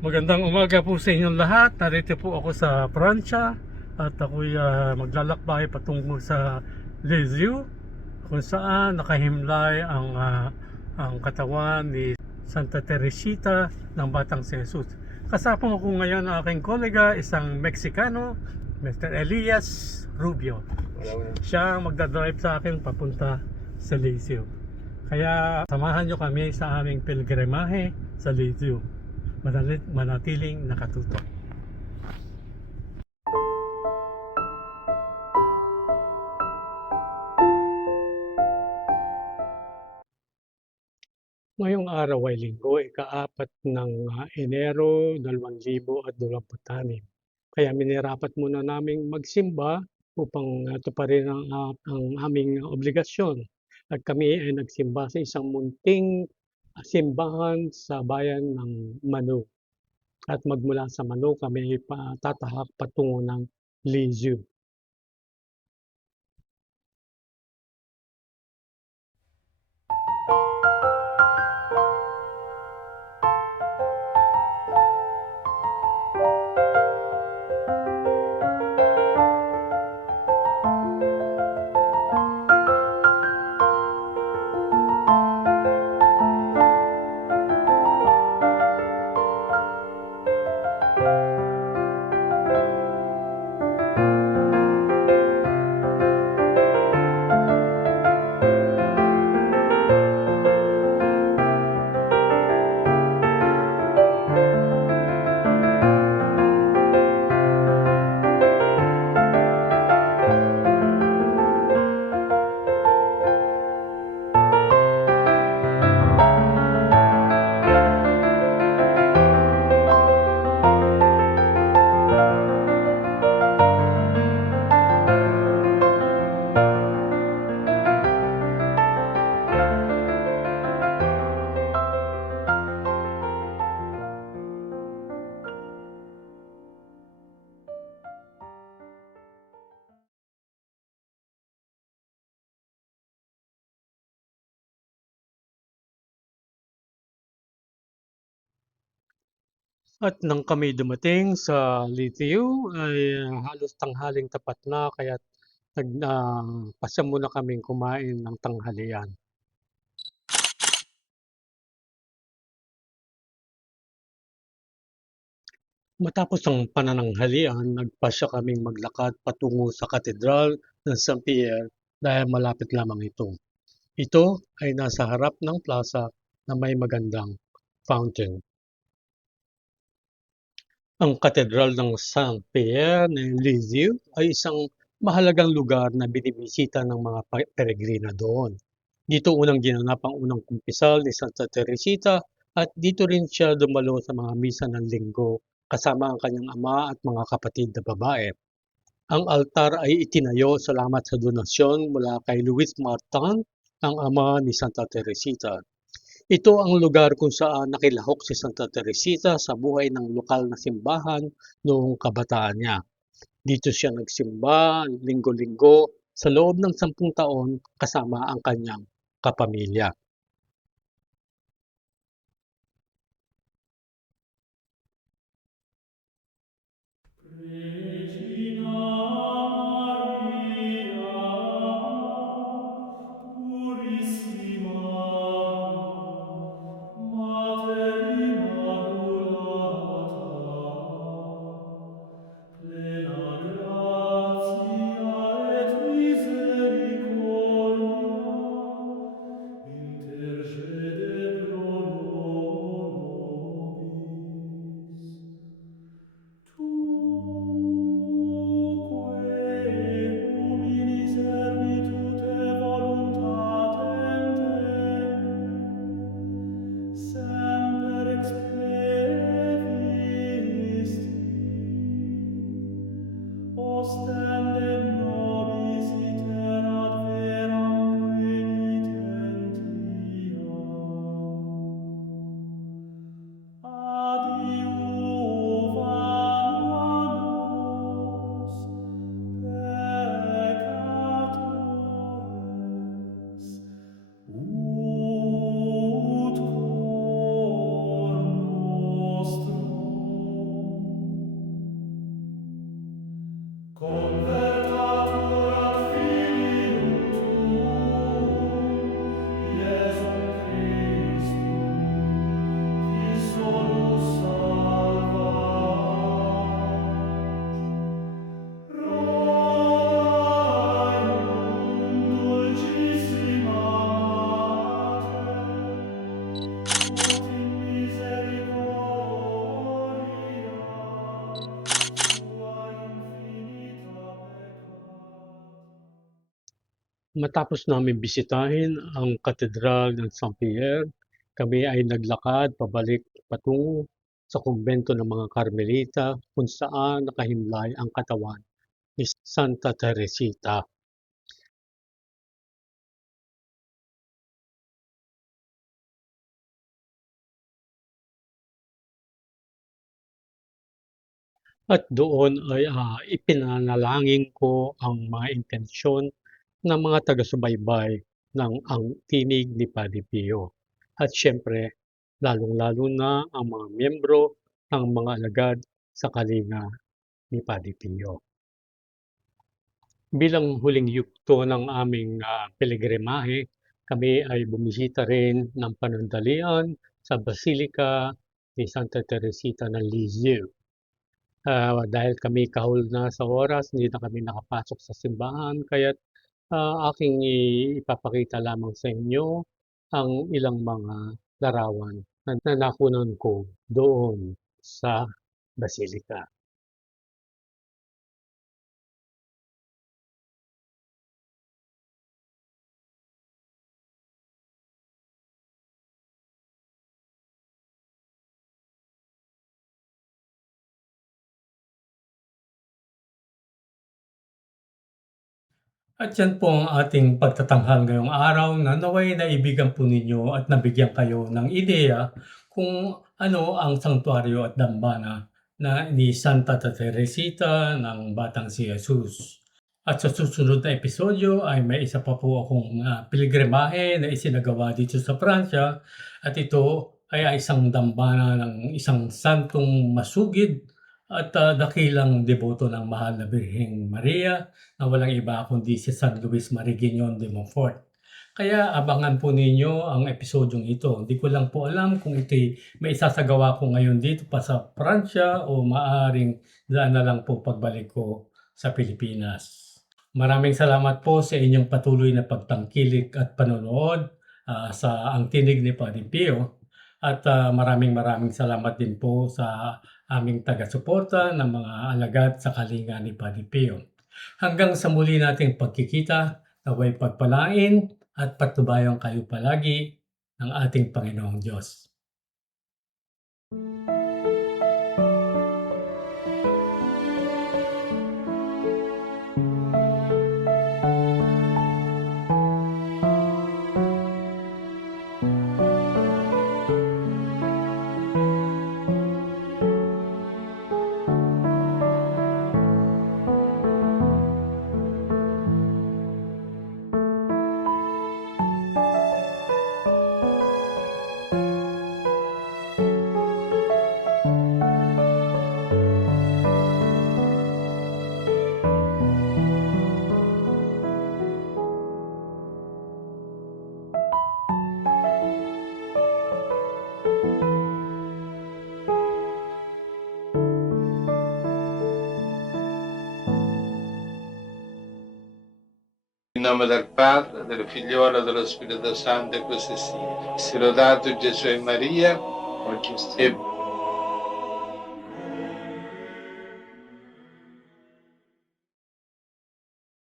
Magandang umaga po sa inyong lahat. Narito po ako sa Pransya at ako'y maglalakbay patungo sa Lisieux kung saan nakahimlay ang katawan ni Santa Teresita ng Batang si Jesus. Kasama ko ngayon ang aking kolega, isang Meksikano, Mr. Elias Rubio. Siya ang magdadrive sa akin papunta sa Lisieux. Kaya samahan nyo kami sa aming pilgrimahe sa Lisieux. Manatiling nakatutok. Ngayong araw ay linggo, ika-4 ng Enero 2026. Kaya minirapat muna naming magsimba upang tuparin ang aming obligasyon. At kami ay nagsimba sa isang munting simbahan sa bayan ng Manu. At magmula sa Manu kami tatahak patungo ng Lisieux. At nang kami dumating sa Lisieux ay halos tanghaling tapat na kaya pasya muna kaming kumain ng tanghalian. Matapos ang panananghalian, nagpasya kaming maglakad patungo sa Katedral ng San Pierre dahil malapit lamang ito. Ito ay nasa harap ng plaza na may magandang fountain. Ang Katedral ng San Pierre ng Lisieux ay isang mahalagang lugar na binibisita ng mga peregrina doon. Dito unang ginanap ang unang kumpisal ni Santa Teresita at dito rin siya dumalo sa mga misa ng linggo kasama ang kanyang ama at mga kapatid na babae. Ang altar ay itinayo salamat sa donasyon mula kay Luis Martin, ang ama ni Santa Teresita. Ito ang lugar kung saan nakilahok si Santa Teresita sa buhay ng lokal na simbahan noong kabataan niya. Dito siya nagsimba linggo-linggo sa loob ng 10 taon kasama ang kanyang kapamilya. Regina Maria, purissima, Mater Immaculata, plena gratia et misericordia, in Matapos namin bisitahin ang Katedral ng San Pierre, kami ay naglakad pabalik patungo sa kumbento ng mga Karmelita kung saan nakahimlay ang katawan ni Santa Teresita. At doon ay ipinanalangin ko ang mga intensyon ng mga taga-subaybay ng ang tinig ni Padre Pio. At siyempre, lalong-lalo na ang mga miyembro ng mga alagad sa kalinga ni Padre Pio. Bilang huling yugto ng aming pelegrimahe, kami ay bumisita rin ng panandalian sa Basilica ni Santa Teresita ng Lisieux. Dahil kami kahul na sa oras, hindi na kami nakapasok sa simbahan, kaya't aking ipapakita lamang sa inyo ang ilang mga larawan na nakunan ko doon sa Basilica. At yan po ang ating pagtatanghal ngayong araw na naway naibigan po ninyo at nabigyan kayo ng ideya kung ano ang sanktuaryo at dambana na ni Santa Teresita ng Batang si Jesus. At sa susunod na episodyo ay may isa pa po akong pilgrimahe na isinagawa dito sa Pransya at ito ay isang dambana ng isang santong masugid at dakilang deboto ng mahal na Birheng Maria na walang iba kundi si San Luis Marigignon de Montfort. Kaya abangan po ninyo ang episodyong ito. Hindi ko lang po alam kung ito'y may isasagawa ko ngayon dito pa sa Pransya o maaring daan na lang po pagbalik ko sa Pilipinas. Maraming salamat po sa inyong patuloy na pagtangkilik at panonood sa Ang Tinig ni Padre Pio. At maraming salamat din po sa aming taga-suporta ng mga alagad sa kalinga ni Padre Pio. Hanggang sa muli nating pagkikita, naway pagpalain at patubayan kayo palagi ng ating Panginoong Diyos. In nome del Padre, del Figliolo e dello Spirito Santo, e così sia. Sia lodato Gesù e Maria, e